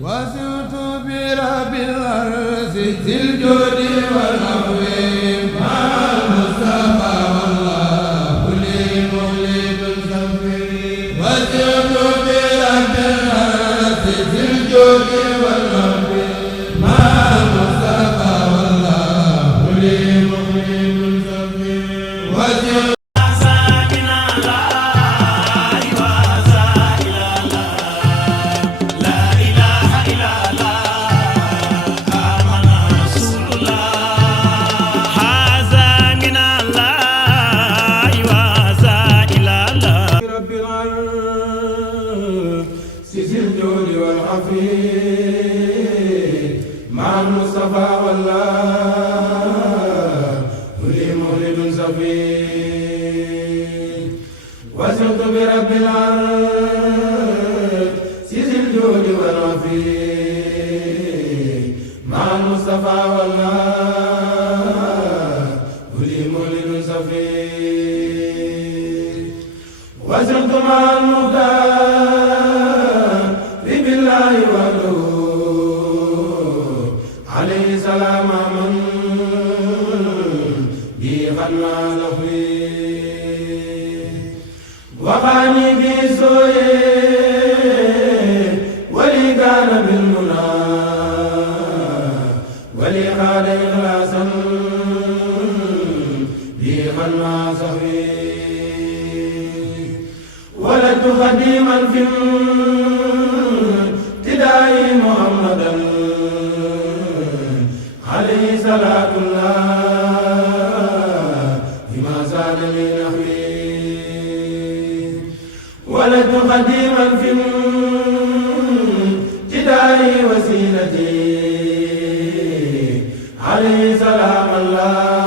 وسرت برب الأرض ذي الجود والعفو مع المصطفى والله لي مولد سفري وسرت برب الأرض ذي الجود والعفو مع المصطفى والله لي مولد سفري مع المصطفى والله لي مولد سفي وسرت برب العرش سيز الجود والوفي مع المصطفى والله لي مولد سفي وسرت مع المختار بالله وحده عليه سلام من بي غنى لهوي وقاني بسوء ولي كان بالمنى ولي قاد إخلاصا بي غنى سهوي ولدت خديما في ابتداء محمدا عليه صلاة الله بما زاد من نحوي ولدت قديما في ابتداء وسيلتي عليه سلام الله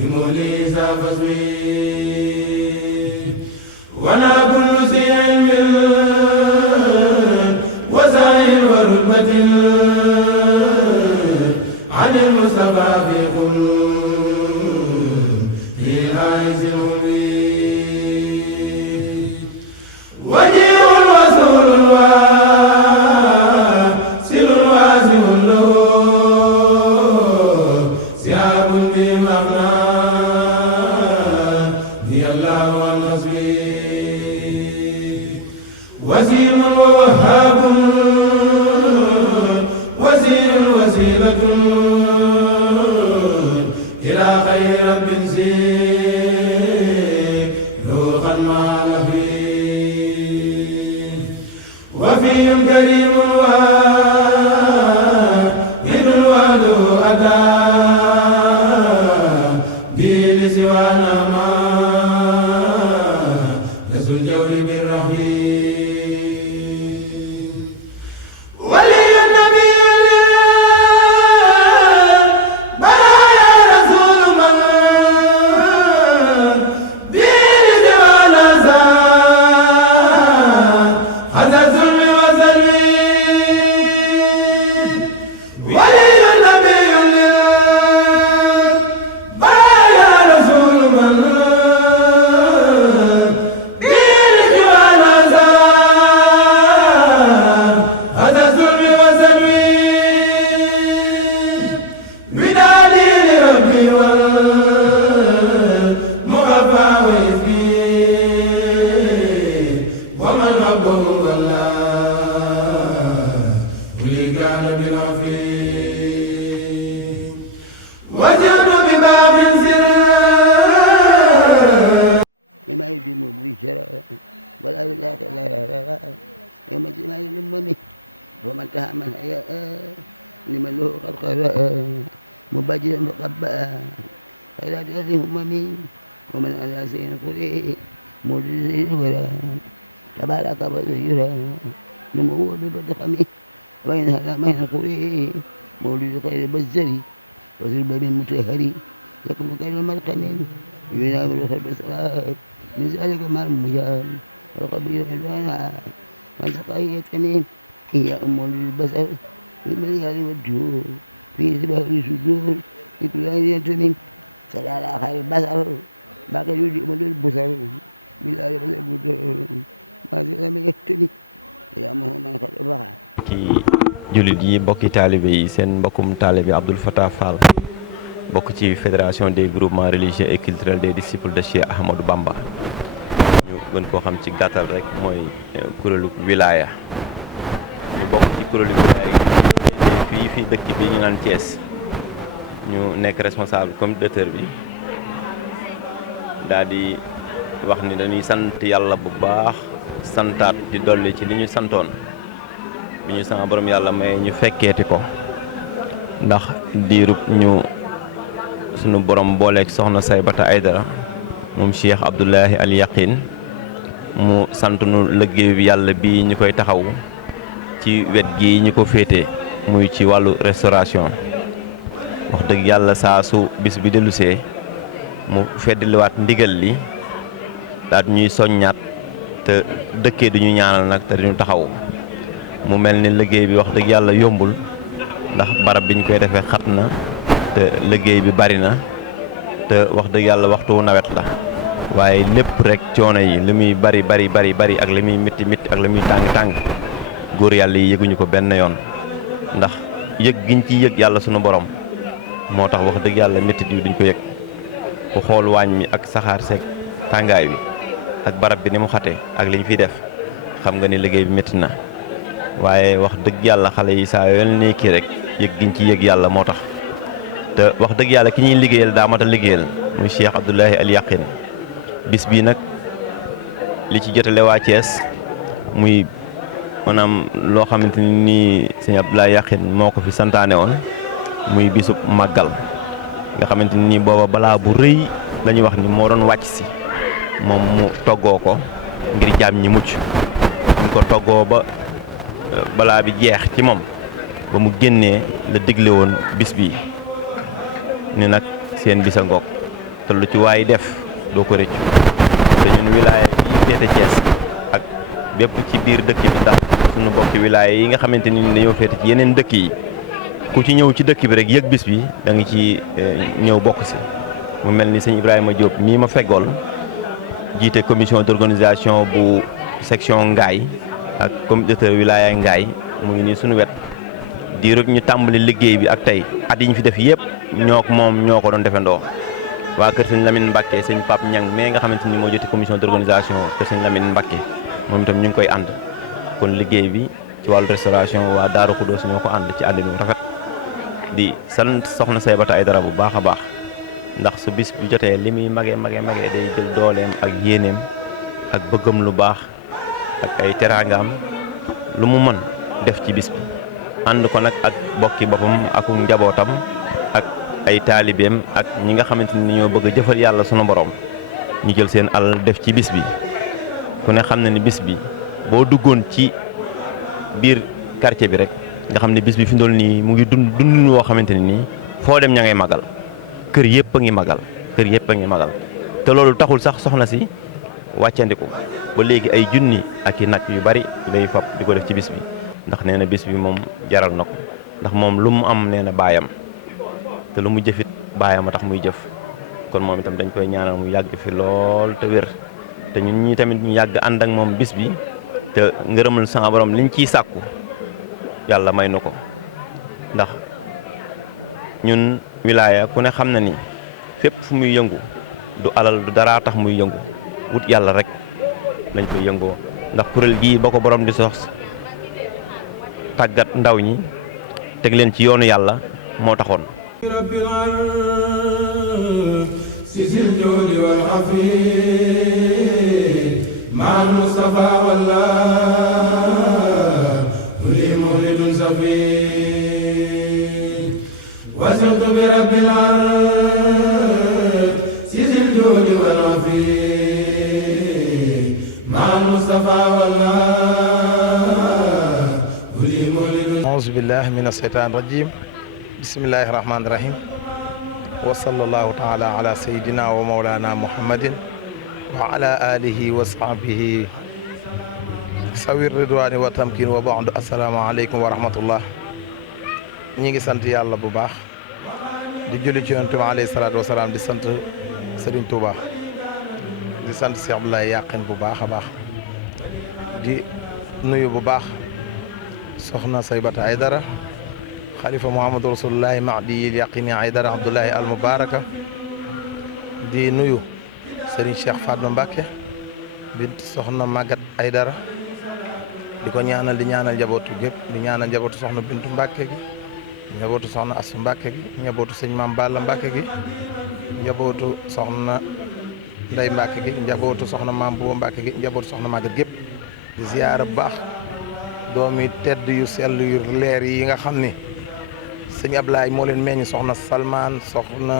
بمولي فزوي وانا كل ذي علم وزائر ورتبة عن المصطفى في كل في عايز المبين وجيه وسول واسل واسع له سياب بمغنى هي الله والنصير وسيم ووهاب وسيلة إلى خير رب زيك روحا مع لهوي وفيهم كريم واحد وله أتى به لسوانا ما لسوا الجور بالرحيم ولي النبي ki jullit yi mbokki taalibe yi seen mbokkum taalibe Abdoul Fatah Fall bokk ci fédération des groupements religieux et culturels des disciples de Cheikh Ahmadou Bamba ñu gën koo xam ci gàttal rek mooy kuréelu wilaya ñu bokk ci kuréelu wilaya yi fii dëkk bi ñu naan Thiès ñu nekk responsable communautaire bi daal di wax ni dañuy sant yàlla bu baax santaat di dolli ci li ñu santoon bi ñu sama borom yàlla may ñu fekkeeti ko ndax diirub ñu sunu borom booleeg soxna Saybata Aydara moom Cheikh Abdoulahi Al Yaqin mu sant nu liggéey bi yàlla bi ñu koy taxaw ci wet gi ñu ko féete muy ci wàllu restauration wax dëgg yàlla saa su bis bi dellusee mu feddliwaat ndigal li daal ñuy soññaat te dëkkee duñu ñaanal nag te duñu taxaw mu mel ni liggéey bi wax dëgg yàlla yombul ndax barab biñ koy defee xat na te liggéey bi bari na te wax dëgg yàlla waxtu nawet la waaye lépp rek coono yi li muy bari ak li muy métti ak li muy tàng góor yàlla yi yëguñu ko benn yoon ndax yëg giñ ci yëg yàlla sunu borom moo tax wax dëgg yàlla métti yi duñ ko yëg ku xool waañ mi ak saxaar seeg tàngaay bi ak barab bi ni mu xate ak liñ fiy def xam nga ni liggéey bi métti na waaye wax dëgg yàlla xale yi saa yoo ne kii rek yëg giñ ci yëg yàlla moo tax te wax dëgg yàlla ki ñuy liggéeyal daa mat a liggéeyal muy Cheikh Abdoulahi Al Yaqin bis bii nag li ci jotale waa Thiès muy maanaam loo xamante ni nii sëñ Abdoulahi Yaqin moo ko fi santaane woon muy bisub màggal nga xamante ni nii booba balaa bu rëy la ñuy wax ni moo doon wàcc si moom mu toggoo ko ngir jaam ñi mucc ñu ko toggoo ba balaa bi jeex ci moom ba mu génnee la digle woon bis bii ni nag seen bisa ngoog te lu ci waay def doo ko rëccu te ñun wilaaya yi féete Thiès ak bépp ci biir dëkk bi ndax suñu bokki wilaaya yi nga xamante ni dañoo féete ci yeneen dëkk yi ku ci ñëw ci dëkk bi rek yëg bis bi da nga ci ñëw bokk si mu mel ni sëñ Ibrahima Diop mii ma feggool jiite commission d'organisation bu section Ngaay ak communautaire wilaya Ngaay mu ngi nii suñu wet diirub ñu tàmbali liggéey bi ak tey at yi ñu fi def yëpp ñoo ko doon defandoo waa kër sëñ Lamine Mbacke sëñ Pape Niang mais nga xamante ni moo jiite commission d'organisation kër sëñ Lamine Mbacke moom itam ñu ngi koy ànd kon liggéey bi ci wàllu restauration waa Daaru Xudoos ñoo ko ànd ci àndinu rafet di sant soxna Saybata Aydara bu baax a baax ndax su bis bi jotee li muy magee day jël dooleem ak yéeneem ak bëggam lu baax ak ay teraangaam lu mu mën def ci bis bi ànd ko nag ak bokki boppam ak njabootam ak ay taalibeem ak ñi nga xamante ni ñoo bëgg a jëfal yàlla sunu borom ñu jël seen alal def ci bis bi ku ne xam na ni bis bi boo duggoon ci biir quartier bi rek nga xam ne bis bi fi ndool nii mu ngi dund woo xamante ni nii foo dem ña ngay magal kër yëpp a ngi magal te loolu taxul sax soxna si wàccandiku ba léegi ay junni ak i nag yu bari lay fab di ko def ci bis bi ndax nee na bis bi moom jaral na ko ndax moom lu mu am nee na baayam te lu mu jëfit baayam a tax muy jëf kon moom itam dañ koy ñaanal mu yàgg fi lool te wér te ñun ñi tamit ñu yàgg ànd ak moom bis bi te ngërëmal sama borom liñ ciy sàkku yàlla may na ko ndax ñun wilaaya ku ne xam na ni fépp fu muy yëngu du alal du dara tax muy yëngu wut yàlla rek lañ koy yëngoo ndax kuréel gii ba ko borom di sos tàggat ndaw ñi teg leen ci yoonu yàlla moo taxoon وسرت برب العرش سيد الجود والعافية مع المصطفى والله أعوذ بالله من الشيطان الرجيم بسم الله الرحمن الرحيم وصلى الله تعالى على سيدنا ومولانا محمد وعلى آله وصحبه سوي الرضوان والتمكين وبعد السلام عليكم ورحمة الله. ñi ngi sant yàlla bu baax di julli ci yonent bi alayhi salaatu wasalaam di sant Serigne Touba di sant Cheikh Abdoulaye Yaqin bu baax a baax di nuyu bu baax soxna Saybata Aydara xalifa Muhammadu Rasulullahi Mahdi Yaqini Aydara Abdullahi al Mubaraka di nuyu Serigne Cheikh Fatma Mbacke bint soxna Magat Aydara di ko ñaanal di ñaanal njabootu gépp di ñaanal njabootu soxna Bintu Mbacke gi njabootu soxna Asu Mbacke gi njabootu sëñ Maam Balla Mbacke gi njabootu soxna Ndey Mbacke gi njabootu soxna Maam Buba Mbacke gi njabootu soxna Magat gépp di ziyaara bu baax doomi tedd yu sell yu leer yi nga xam ni sëñ Ablaye moo leen meññ soxna Salman soxna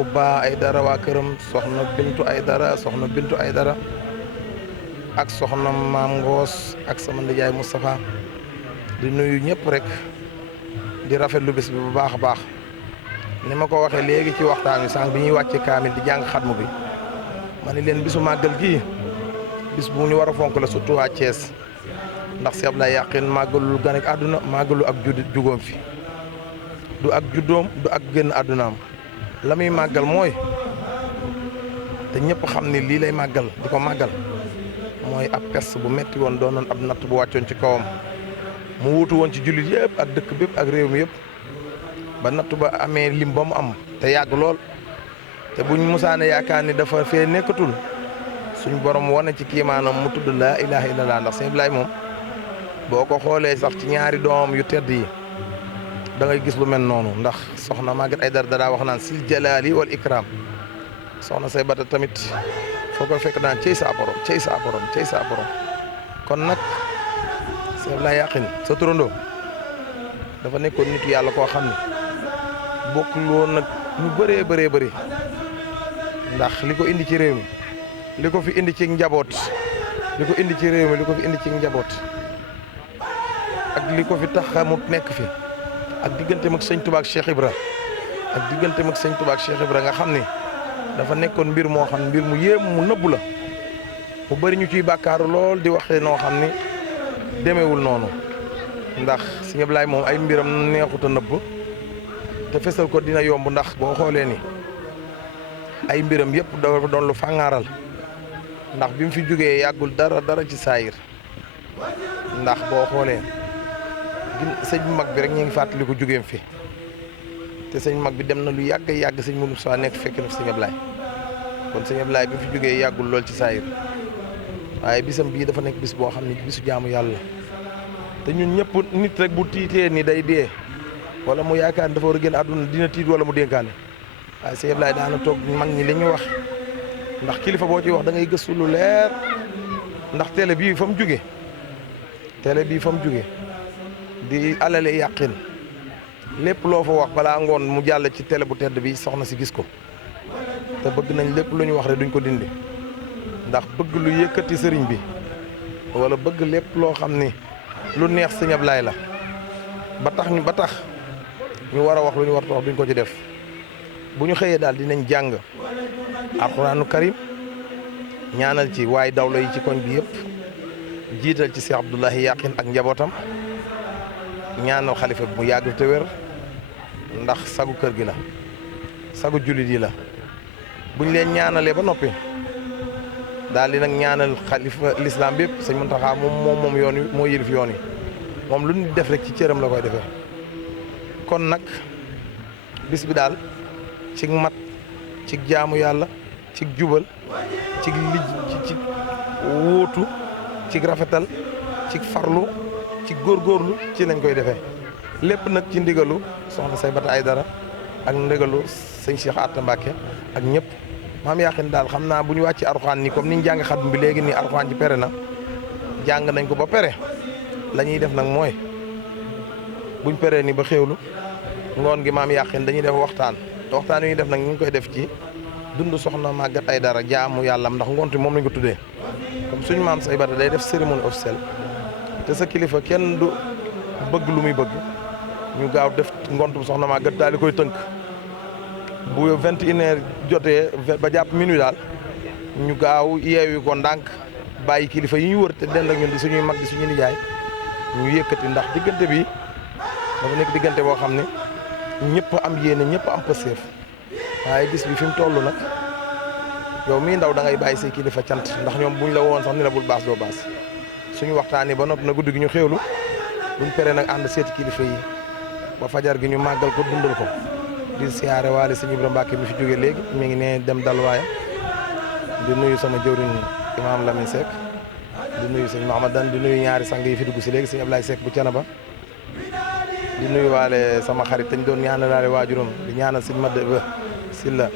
Ubba Aydara waa këram soxna Bintu Aydara ak soxna Maam Ngoos ak sama ndijaay Moustapha di nuyu ñëpp rek di rafetlu bés bi bu baax a baax ni ma ko waxee léegi ci waxtaan wi sànq bi ñuy wàcce kaamil di jàng xatmu bi ma ni leen bisu màggal gii bis bu ñu war a fonk la surtout waa Thiès ndax si Ablaye Yaqin màggalul gan ak àdduna màggalu ak jugoom fi du ak juddoom du ak génn àddunaam la muy màggal mooy te ñëpp xam ni lii lay màggal di ko màggal mooy ab peste bu metti woon doonoon ab natt bu wàccoon ci kawam mu wuutu woon ci jullit yëpp ak dëkk bépp ak réew mi yëpp ba natt ba amee lim ba mu am te yàgg lool te buñ musaane yaakaar ni dafa fee nekkatul suñ borom wane ci kiimaanam mu tudd laa ilaha illallah ndax sëñ Ablaye moom boo ko xoolee sax ci ñaari doomam yu tedd yi da ngay gis lu mel noonu ndax soxna Maguette Aydara daa wax naan sil jalaali wal ikram soxna Saybata tamit foo ko fekk naan cey saa borom cey saa borom cey saa borom kon nag sëñ Ablaye Yaqin sa turandoo dafa nekkoon nitu yàlla koo xam ne bokkul woon nag ñu bëree bëri ndax li ko indi ci réew mi li ko fi indi ci njaboot li ko indi ci réew mi li ko fi indi ci njaboot ak li ko fi tax mu nekk fi ak digganteem ak sëñ Touba ak Cheikh Ibra ak digganteem ak sëñ Touba ak Cheikh Ibra nga xam ni dafa nekkoon mbir moo xam mbir mu yéem mu nëbbu la mu bëri ñu ciy bàkkaaru lool di waxee noo xam ni demeewul noonu ndax sëñ Ablaye moom ay mbiram neexut a nëbb te fesal ko dina yomb ndax boo xoolee ni ay mbiram yëpp dafa doon lu fàngaaral ndax bi mu fi jógee yàggul dara ci saayir ndax boo xoolee sëñ bu mag bi rek ñu ngi fàttali ko jógeem fi te sëñ mag bi dem na lu yàgg sëñ Mourou Moussa nekk fekk na fi sëñ Ablaye kon sëñ Ablaye bi mu fi jógee yàggul lool ci saayir waaye bisam bii dafa nekk bis boo xam ne bisu jaamu yàlla te ñun ñëpp nit rek bu tiitee ni day dee wala mu yaakaar dafa war a génn àdduna dina tiit wala mu dénkaane waaye sëñ Ablaye daana toog mag ñi li ñu wax ndax kilifa boo ci wax da ngay gëstu lu leer ndax télé bii fa mu jóge di alale Yaqin lépp loo fa wax balaa ngoon mu jàll ci télé bu tedd bi soxna si gis ko te bëgg nañ lépp lu ñu wax rek duñ ko dindi ndax bëgg lu yëkkati sëriñ bi wala bëgg lépp loo xam ni lu neex sëñ Ablaye la ba tax ñu war a wax lu ñu war a wax duñ ko ci def bu ñu xëyee daal dinañ jàng alxuraanu karim ñaanal ci waaye dawla yi ci koñ bi yëpp jiital ci Cheikh Abdoulahi Yaqin ak njabootam ñaanal xalifa bi mu yàgg te wér ndax sagu kër gi la sagu jullit yi la buñ leen ñaanalee ba noppi daal di nag ñaanal xalifa l'islam bépp sëñ Muntaxa moom yoon wi moo yëlif yoon yi moom lu ñu def rek ci cëram la koy defee kon nag bis bi daal ci mat ci jaamu yàlla ci jubal ci ci wóotu ci rafetal ci farlu ci góorgóorlu ci lañ koy defee lépp nag ci ndigalu soxna Saybata Aydara ak ndigalu sëñ Cheikh Atta Mbacke ak ñëpp maam Yaqin daal xam naa bu ñu wàcc Alxuraan nii comme ni ñu jàng xatmu bi léegi nii Alxuraan ji pere na jàng nañ ko ba pere la ñuy def nag mooy buñ peree ni ba xéewlu ngoon gi maam Yaqin dañuy def waxtaan yi ñuy def nag ñu ngi koy def ci dund soxna Maguette Aydara jaamu yàlla ndax ngoonte moom lañ ko tuddee comme suñu maam Saybata day def cérémonie officielle te sa kilifa kenn du bëgg lu muy bëgg ñu gaaw def ngontum soxna Maguette daal di koy tënk bu 21h jotee ba jàpp minuit daal ñu gaaw yeewi ko ndànk bàyyi kilifa yi ñu wër te dend ak ñun di suñuy mag di suñuy nijaay ñu yëkkati ndax diggante bi dafa nekk diggante boo xam ne ñëpp am yéene ñëpp am pëseef waaye bis bi fi mu toll nag yow mii ndaw da ngay bàyyi say kilifa cant ndax ñoom buñ la woon sax ni la bul baas doo baas suñu waxtaanee ba noppi na guddi gi ñu xéewlu buñ peree nag ànd seeti kilifa yi ba fajar gi ñu màggal ko dundal ko di siyaare waale sëñ Ibra Mbacke mi fi jóge léegi mi ngi ne dem dalwaayam di nuyu sama jëwriñ Imam Lamine Seck di nuyu sëñ Mahamadan di nuyu ñaari sang yi fi dugg si léegi sëñ Ablaye Seck bu Canaba di nuyu waale sama xarit dañ doon ñaanalaale waajuram di ñaanal sëñ Mad Silla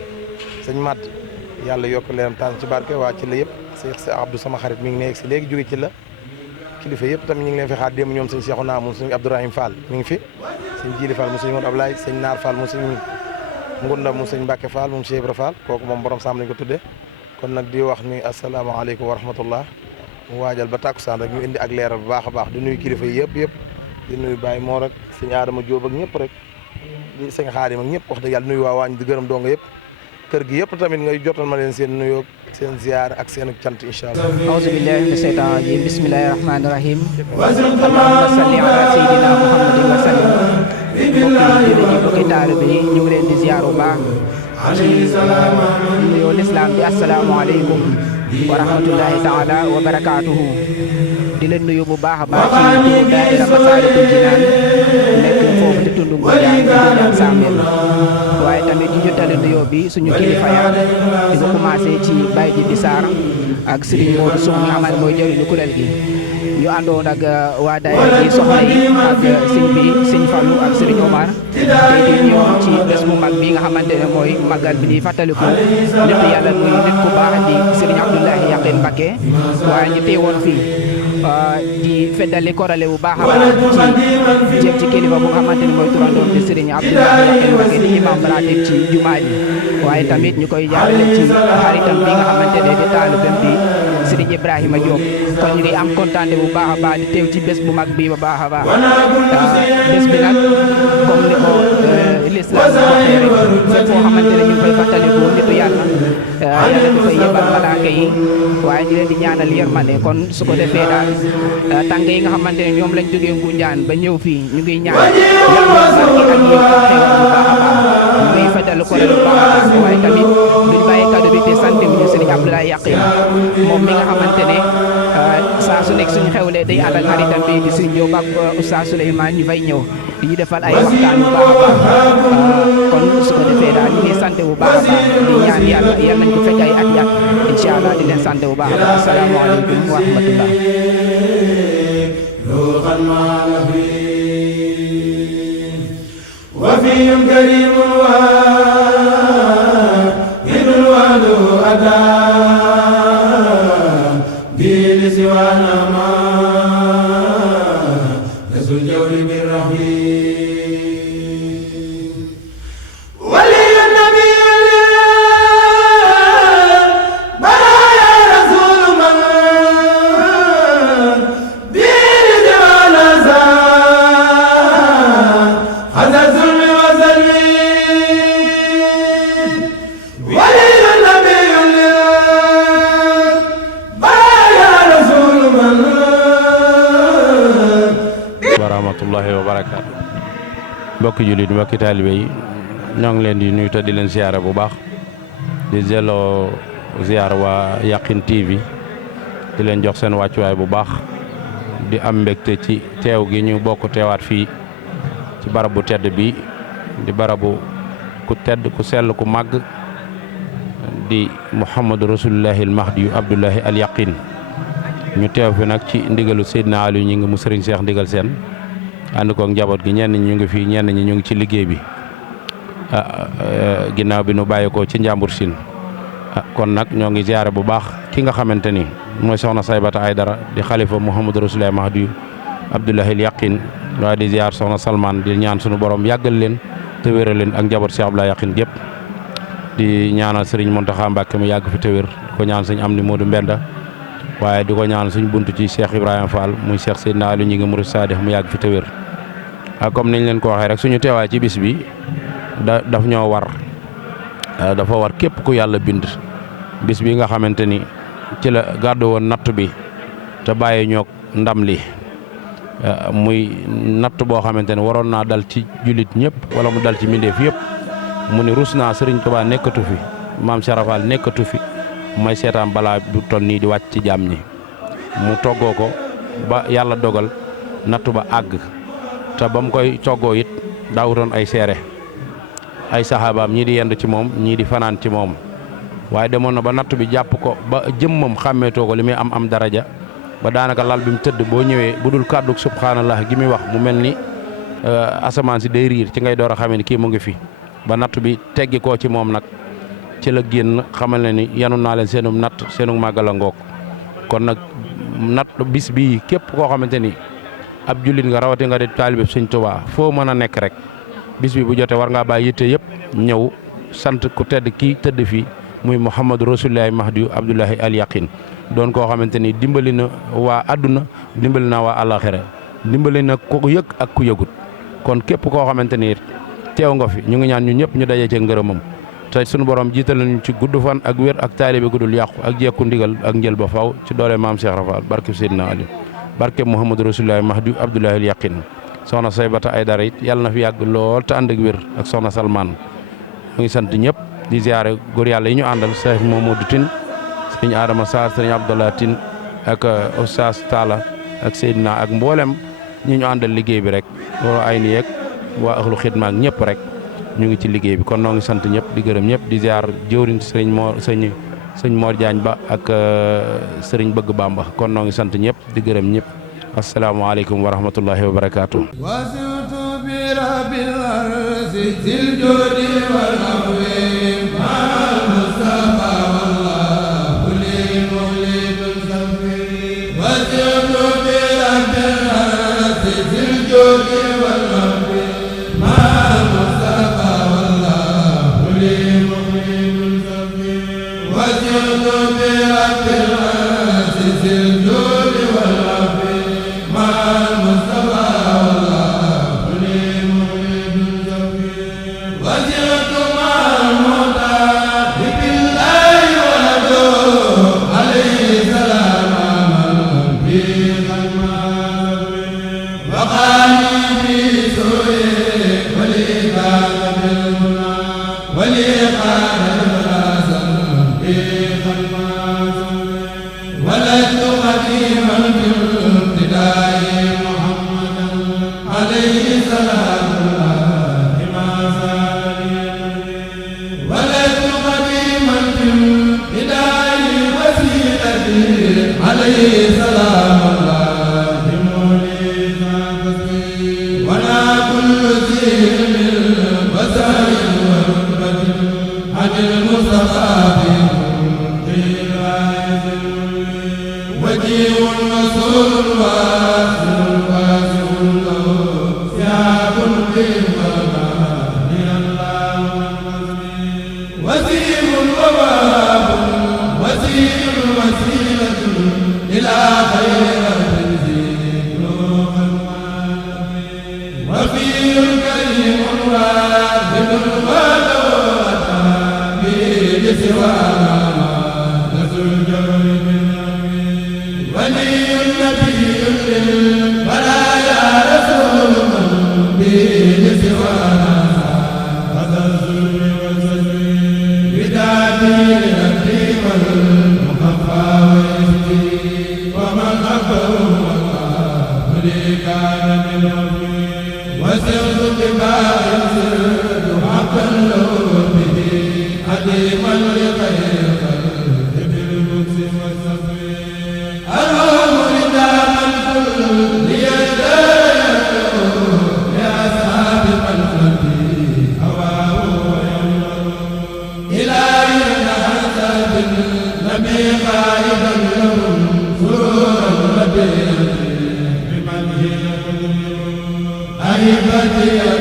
sëñ Mad yàlla yokk leeram taan ci barke waa ci la yëpp Cheikh Abdou sama xarit mi ngi nekk si léegi jóge ci la kilifa yëpp tamit ñu ngi leen fi xaar démb ñoom sëñ Cheikhouna moom sëñ Abdourahim Fall mi ngi fi sëñ Jili Fall mu sëñ Modou Ablaye sëñ Naar Fall mu sëñ Ngunda mu sëñ Mbacke Fall moom Cheikh Ibra Fall kooku moom borom Sam lañ ko tuddee kon nag di wax ni asalaamaaleykum wa rahmatullah mu waajal ba tàkkusaan rek ñu indi ak leeral bu baax a baax di nuyu kilifa yi yëpp di nuyu Baye Mor ak sëñ Adama Diop ak ñëpp rek di sëñ Xaadim ak ñëpp wax dëgg yàlla nuyu waa waañ di gërëm donga yëpp kër gi yëpp tamit ngay jotal ma leen seen nuyoo seen ziar ak seen cant incha allah. auzu billahi mina shaytaani rajiim bismillahi rahmaani rahiim. allahumma salli ala sayyidina muhammadin wa sallim. mbokki jullit yi mbokki taalibe yi ñu ngi leen di ziar bu baax ci nuyoo lislaam bi asalaamaaleykum wa rahmatullahi taala wa barakaatuhu. di leen nuyu bu baax a baax ci turu daayira Masaalikul Jinaan nekk foofu di tund Ngoundiane Samel waaye tamit ñu jottali nuyoo bi suñu kilifa ya di ko commencé ci Baye Jibi Sarr ak Serigne Modou Sow mi nga xamante mooy jëriñu kuréel gi ñu àndoon ak waa daayira yi soxna yi ak sëñ bi sëñ Fallou ak Serigne Omar tey di ñëw ci bés bu mag bi nga xamante ne mooy màggal bi di fàttaliku nit yàlla muy nit ku baax di Serigne Abdoulaye Yakhine Mbacké waaye ñu teewoon fii di feddali korale bu baax a baax ci jëm ci kilifa bu nga xamante ni mooy turandoom di Serigne Abdoulaye Yakhine Mbacké di imam ratib ci jumaa ji waaye tamit ñu koy jaarale ci xaritam bi nga xamante ne di taalibam bi Serigne Ibrahima Diop kon ñu ngi am kontaante bu baax a baax di teew ci bés bu mag bi ba baax a baax bés bi nag comme ni ko l'islam waxee rek fépp foo xamante ne ñu ngi koy fàttaliku nitu yàlla yàlla dafay yebal malaaka yi waaye ñu leen di ñaanal yërmande kon su ko defee daal tànk yi nga xamante ne ñoom lañ jógee Ngoundiane ba ñëw fii ñu ngi ñaan yàlla barke ak yéen xewal bu baax a baax ñu ngi fàttali ko bu baax a baax waaye tamit duñ bàyyi kaddu bi te sant bi ñu Serigne Abdoulaye Yakhine moom mi nga xamante ne saa su nekk suñu xewlee day ànd ak xaritam bi di Serigne Diop ak Oustaz Souleymane ñu fay ñëw di ñu defal ay waxtaan bu baax a baax kon su ko defee daal ñu ngi sant bu baax a baax di ñaan yàlla nañ ko fekk ay at yàq incha allah di leen sant bu baax a baax asalaamaaleykum wa rahmatullah. وفي كريم واحد الوالد أتى به لسوانا ما كسر الجور بالرحيم ولي النبي برايا رسول من به لسوانا هذا الظلم وسلمي ولي النبي برايا رسول من wa rahmatullahi wa barakaatu mbokki jullit mbokki taalibe yi ñoo ngi leen di nuyu te di leen ziyaare bu baax di zelloo ziyaar waa Yakhine TV di leen jox seen wàccuwaay bu baax di am mbégte ci teew gi ñu bokk teewaat fii ci barab bu tedd bi di barabu ku tedd ku sell ku màgg di Muhammadu Rasulullahi al Mahdi yu Abdullahi al Yakhine ñu teew fi nag ci ndigalu Seydina Aliou ñi ngi mu Serigne Cheikh ndigal seen ànd koog njaboot gi ñenn ñi ñu ngi fii ñenn ñi ñu ngi ci liggéey bi ginnaaw bi nu bàyyi ko ci njàmbur siin kon nag ñoo ngi ziyaare bu baax ki nga xamante ni mooy soxna Saybata Aydara di xalifa Muhammadu Rasulullahi Mahdi Abdullahi al Yakhine waaye di ziyaar soxna Salman di ñaan sunu borom yàggal leen te wéral leen ak njaboot Cheikh Abdoulaye Yakhine gépp di ñaanal Serigne Mountakha Mbacké mu yàgg fi te wér di ko ñaan Serigne Amdi Modou Mbenda waaye di ko ñaan suñ buntu ci Cheikh Ibrahima Fall muy Cheikh Seydina Aliou ñi ngi murid Sadikh mu yàgg fi te wér comme niñ leen ko waxee rek suñu teewaay ci bis bi daf ñoo war dafa war képp ku yàlla bind bis bi nga xamante ni ci la gàddu woon natt bi te bàyyi ñoog ndam li muy natt boo xamante ne waroon naa dal ci jullit ñëpp wala mu dal ci mbindeef yëpp mu ni rus naa Serigne Touba nekkatu fi maam Serafal nekkatu fi may seetaan balaa du toll nii di wàcc ci jaam ñi mu toggoo ko ba yàlla dogal nattu ba àgg te ba mu koy toggoo it daawutoon ay seere ay saxaabaam ñii di yendu ci moom ñii di fanaan ci moom waaye demoon na ba nattu bi jàpp ko ba jëmmam xàmmeetoo ko li muy am daraja ba daanaka lal bi mu tëdd boo ñëwee bu dul kàddu subhanallah gi muy wax mu mel ni asamaan si day riir ci ngay door a xamee ni kii mu ngi fi ba nattu bi teggi koo ci moom nag ci la génn xamal ne ni yanu naa leen seenum natt seenu màggal a ngoog kon nag natt bis bii képp koo xamante ni ab jullit nga rawate nga di taalibe Sëñ Tuubaa foo mën a nekk rek bis bi bu jotee war ngaa bàyyi yitte yëpp ñëw sant ku tedd kii tëdd fii muy Muhammadu Rasulullahi Mahdi Abdullahi al Yaqin doon koo xamante ni dimbali na waa adduna dimbali na waa àllaaxira dimbali na ku yëg ak ku yëgut kon képp koo xamante ni teew nga fi ñu ngi ñaan ñu ñëpp ñu daje ci ngërëmam te sunu borom jiital nañu ci gudd fan ak wér ak taalibe gudul yàqu ak jekku ndigal ak njël ba faw ci doole maam Cheikh Rafal barke Seydina Ali barke Muhammadu Rasulullahi Mahdi Abdullahi al Yaqin soxna Saybata Aydara it yàlla na fi yàgg lool te ànd ak wér ak soxna Salman mu ngi sant ñëpp di ziare góor yàlla yi ñu àndal Cheikh Mamadou Tine sëriñ Adama Sarr sëriñ Abdallah Tine ak Oustaz Talla ak Seydina ak mboolem ñi ñu àndal liggéey bi rek loolu ay ni yeeg waa axlu xidma ak ñëpp rek ñu ngi ci liggéey bi kon noo ngi sant ñëpp di gërëm ñëpp di ziar jëwriñ sëñ Mor Diagne Ba ak sëriñ Bëgg Bamba kon noo ngi sant ñëpp di gërëm ñëpp asalaamaaleykum wa rahmatullahi wa barakaatu. wasitu bi rabbil arsi zil judi wal afwi ma'al mustafa wallahu li mulidun safi wasitu bi rabbil arsi zil judi wal afwi ma'al mustafa wallahu li mulidun safi wasitu bi rabbil arsi zil judi wal afwi Ayyuhal